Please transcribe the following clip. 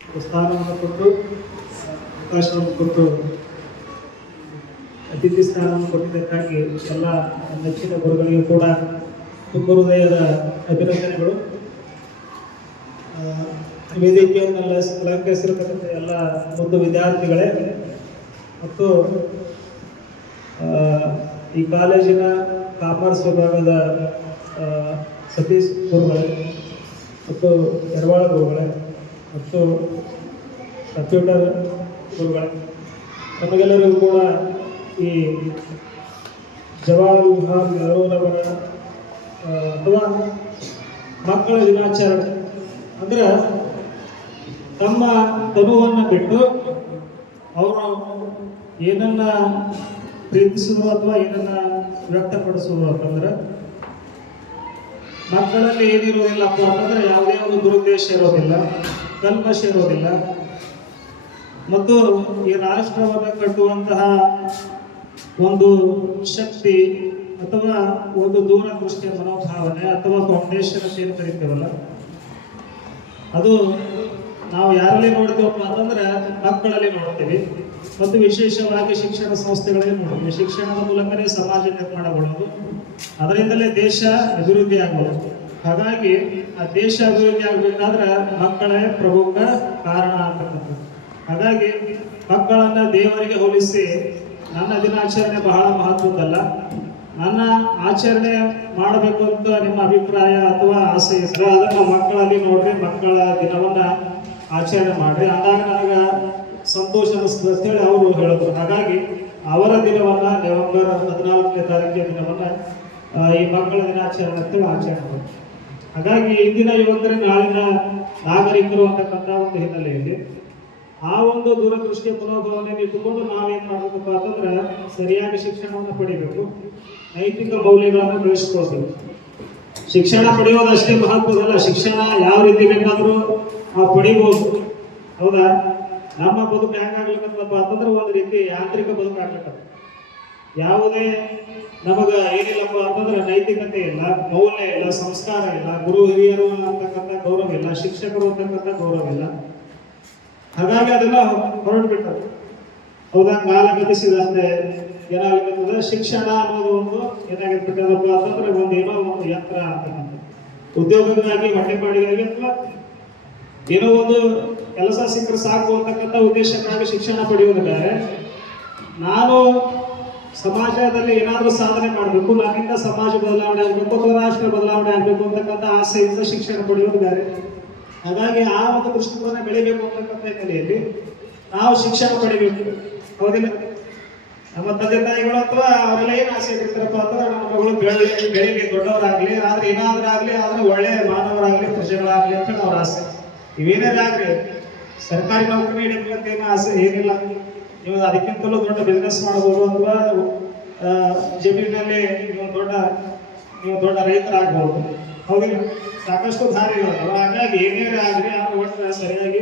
ಸ್ಥಾನವನ್ನು ಕೊಟ್ಟು ಅವಕಾಶವನ್ನು ಕೊಟ್ಟು ಅತಿಥಿ ಸ್ಥಾನವನ್ನು ಕೊಟ್ಟಿದ್ದಕ್ಕಾಗಿ ಎಲ್ಲ ನೆಚ್ಚಿನ ಗುರುಗಳಿಗೂ ಕೂಡ ತುಂಬ ಹೃದಯದ ಅಭಿನಂದನೆಗಳು. ವೇದಿಕೆಯನ್ನೆಲ್ಲ ಅಲಂಕರಿಸಿರತಕ್ಕಂಥ ಎಲ್ಲ ಒಂದು ವಿದ್ಯಾರ್ಥಿಗಳೇ ಮತ್ತು ಈ ಕಾಲೇಜಿನ ಕಾಮರ್ಸ್ ವಿಭಾಗದ ಸತೀಶ್ ಗುರುಗಳೇ ಮತ್ತು ಯರವಾಳ ಗುರುಗಳೇ ಮತ್ತು ಕಂಪ್ಯೂಟರ್ ಗುರುಗಳೇ, ನಮಗೆಲ್ಲರಿಗೂ ಕೂಡ ಈ ಜವಾಹರ್ ನೆಹರೂರವರ ಅಥವಾ ಮಕ್ಕಳ ದಿನಾಚರಣೆ ಅಂದ್ರೆ ತಮ್ಮ ತನುವನ್ನು ಬಿಟ್ಟು ಅವರು ಏನನ್ನ ಪ್ರೀತಿಸುವುದು ಅಥವಾ ಏನನ್ನ ವ್ಯಕ್ತಪಡಿಸುವುದು ಅಂತಂದ್ರೆ ಮಕ್ಕಳಲ್ಲಿ ಏನಿರೋದಿಲ್ಲಪ್ಪ ಅಂತಂದ್ರೆ ಯಾವುದೇ ಒಂದು ದುರುದ್ದೇಶ ಇರೋದಿಲ್ಲ, ಕಲ್ಮಶ ಇರೋದಿಲ್ಲ ಮತ್ತು ಈ ರಾಷ್ಟ್ರವನ್ನು ಕಟ್ಟುವಂತಹ ಒಂದು ಶಕ್ತಿ ಅಥವಾ ಒಂದು ದೂರದೃಷ್ಟಿಯ ಮನೋಭಾವನೆ ಅಥವಾ ಫೌಂಡೇಶನ್ ಅಂತ ಏನು ಕರಿತೇವಲ್ಲ, ಅದು ನಾವು ಯಾರಲ್ಲಿ ನೋಡ್ತೀವಪ್ಪ ಅಂತಂದ್ರೆ ಮಕ್ಕಳಲ್ಲಿ ನೋಡ್ತೀವಿ ಮತ್ತು ವಿಶೇಷವಾಗಿ ಶಿಕ್ಷಣ ಸಂಸ್ಥೆಗಳಲ್ಲಿ ನೋಡ್ತೀವಿ. ಶಿಕ್ಷಣದ ಮೂಲಕನೇ ಸಮಾಜ ನಿರ್ಮಾಣಗೊಳ್ಳೋದು, ಅದರಿಂದಲೇ ದೇಶ ಅಭಿವೃದ್ಧಿ ಆಗೋದು. ಹಾಗಾಗಿ ಆ ದೇಶ ಅಭಿವೃದ್ಧಿ ಆಗಬೇಕಾದ್ರೆ ಮಕ್ಕಳೇ ಪ್ರಮುಖ ಕಾರಣ ಅಂತಕ್ಕಂಥದ್ದು. ಹಾಗಾಗಿ ಮಕ್ಕಳನ್ನ ದೇವರಿಗೆ ಹೋಲಿಸಿ ನನ್ನ ದಿನಾಚರಣೆ ಬಹಳ ಮಹತ್ವದ್ದಲ್ಲ, ನನ್ನ ಆಚರಣೆ ಮಾಡಬೇಕು ಅಂತ ನಿಮ್ಮ ಅಭಿಪ್ರಾಯ ಅಥವಾ ಆಸೆ ಇದ್ರೆ ಅದನ್ನು ಮಕ್ಕಳಲ್ಲಿ ನೋಡ್ರಿ, ಮಕ್ಕಳ ದಿನವನ್ನ ಆಚರಣೆ ಮಾಡ್ರಿ, ಅಂದಾಗ ನನಗೆ ಸಂತೋಷ ಅನಿಸ್ತದೆ ಅಂತೇಳಿ ಅವರು ಹೇಳಿದ್ರು. ಹಾಗಾಗಿ ಅವರ ದಿನವನ್ನ ನವೆಂಬರ್ 14ನೇ ತಾರೀಕಿನ ದಿನವನ್ನ ಈ ಮಕ್ಕಳ ದಿನಾಚರಣೆ ಅಂತೇಳಿ ಆಚರಣೆ ಮಾಡಿ. ಹಾಗಾಗಿ ಇಂದಿನ ಯುವಕರ ನಾಳಿನ ನಾಗರಿಕರು ಅಂತಕ್ಕಂಥ ಒಂದು ಹಿನ್ನೆಲೆಯಲ್ಲಿ ಆ ಒಂದು ದೂರದೃಷ್ಟಿಯ ಮನೋಭಾವನೆಯನ್ನು ಇಟ್ಟುಕೊಂಡು ನಾವೇನ್ ಮಾಡಬೇಕಪ್ಪ ಅಂತಂದ್ರೆ ಸರಿಯಾಗಿ ಶಿಕ್ಷಣವನ್ನು ಪಡಿಬೇಕು, ನೈತಿಕ ಮೌಲ್ಯಗಳನ್ನು ಬೆಳೆಸ್ಕೊಳ್ಬೇಕು. ಶಿಕ್ಷಣ ಪಡೆಯೋದಷ್ಟೇ ಮಹತ್ವದಲ್ಲ, ಶಿಕ್ಷಣ ಯಾವ ರೀತಿ ಬೇಕಾದ್ರೂ ನಾವು ಪಡಿಬಹುದು. ಹೌದಾ? ನಮ್ಮ ಬದುಕು ಹೆಂಗಾಗ್ಲಿಕ್ಕಪ್ಪ ಅಂತಂದ್ರೆ ಒಂದು ರೀತಿ ಯಾಂತ್ರಿಕ ಬದುಕು ಆಗ್ಲಿಕ್ಕ, ಯಾವುದೇ ನಮಗ ಏನಿಲ್ಲಪ್ಪ ಅಂತಂದ್ರೆ ನೈತಿಕತೆ ಇಲ್ಲ, ಮೌಲ್ಯ ಇಲ್ಲ, ಸಂಸ್ಕಾರ ಇಲ್ಲ, ಗುರು ಹಿರಿಯರು ಅಂತಕ್ಕಂಥ ಗೌರವ ಇಲ್ಲ, ಶಿಕ್ಷಕರು ಅಂತಕ್ಕಂಥ ಗೌರವ ಇಲ್ಲ. ಹಾಗಾಗಿ ಅದೆಲ್ಲ ಹೊರಡ್ಬಿಟ್ಟರು. ಹೌದಾ? ಕಾಲ ಗತಿಸಿದಂತೆ ಏನಾಗಲಿಕ್ಕೆ ಶಿಕ್ಷಣ ಅನ್ನೋದು ಒಂದು ಏನಾಗಿರ್ಬೇಕಪ್ಪ ಅಂತಂದ್ರೆ ಒಂದು ಏನೋ ಒಂದು ಯಂತ್ರ ಅಂತಕ್ಕಂಥ ಉದ್ಯೋಗಕ್ಕಾಗಿ ಹೊಟ್ಟೆಪಾಡಿಗಾಗಿ ಅಥವಾ ಏನೋ ಒಂದು ಕೆಲಸ ಸಿಕ್ಕರೆ ಸಾಕು ಅಂತಕ್ಕಂಥ ಉದ್ದೇಶಕ್ಕಾಗಿ ಶಿಕ್ಷಣ ಪಡೆಯೋದಾದ್ರೆ ನಾನು ಸಮಾಜದಲ್ಲಿ ಏನಾದರೂ ಸಾಧನೆ ಮಾಡಬೇಕು, ನನ್ನಿಂದ ಸಮಾಜ ಬದಲಾವಣೆ ಆಗಬೇಕು ಅಥವಾ ರಾಷ್ಟ್ರ ಬದಲಾವಣೆ ಆಗಬೇಕು ಅಂತಕ್ಕಂಥ ಆಸೆಯಿಂದ ಶಿಕ್ಷಣ ಪಡೆಯೋದು ಬೇರೆ. ಹಾಗಾಗಿ ಆ ಒಂದು ದೃಷ್ಟಿಕೋನ ಬೆಳಿಬೇಕು ಅಂತಕ್ಕಂಥ ಹಿನ್ನೆಲೆಯಲ್ಲಿ ನಾವು ಶಿಕ್ಷಣ ಪಡಿಬೇಕು. ಹೌದಿಲ್ಲ? ನಮ್ಮ ತಂದೆ ತಾಯಿಗಳು ಅಥವಾ ಅವರೆಲ್ಲ ಏನು ಆಸೆ ಇಟ್ಟಿರ್ತಾರಪ್ಪ ಅಂತಂದ್ರೆ ನಮ್ಮ ಮಗಳು ಬೆಳಿಗ್ಗೆ ದೊಡ್ಡವರಾಗ್ಲಿ, ಆದ್ರೆ ಏನಾದ್ರೂ ಆಗ್ಲಿ, ಆದ್ರೆ ಒಳ್ಳೆ ಮಾನವರಾಗ್ಲಿ, ಪ್ರಜೆಗಳಾಗ್ಲಿ ಅಂತ ಅವ್ರ ಆಸೆ. ಇವೇನಾದ್ರೂ ಆಗ್ಲಿ, ಸರ್ಕಾರಿ ನೌಕರಿ ಹಿಡಿಬೇಕಂತ ಏನೋ ಆಸೆ ಏನಿಲ್ಲ. ನೀವು ಅದಕ್ಕಿಂತಲೂ ದೊಡ್ಡ ಬಿಸ್ನೆಸ್ ಮಾಡಬಹುದು ಅಥವಾ ಜಮೀನಿನಲ್ಲಿ ನೀವು ದೊಡ್ಡ ರೈತರಾಗಬಹುದು. ಹೌದಿಲ್ಲ? ಸಾಕಷ್ಟು ದಾರಿಗಳು. ಹಾಗಾಗಿ ಏನೇ ಆಗಲಿ ಆ ಒಟ್ಟು ಸರಿಯಾಗಿ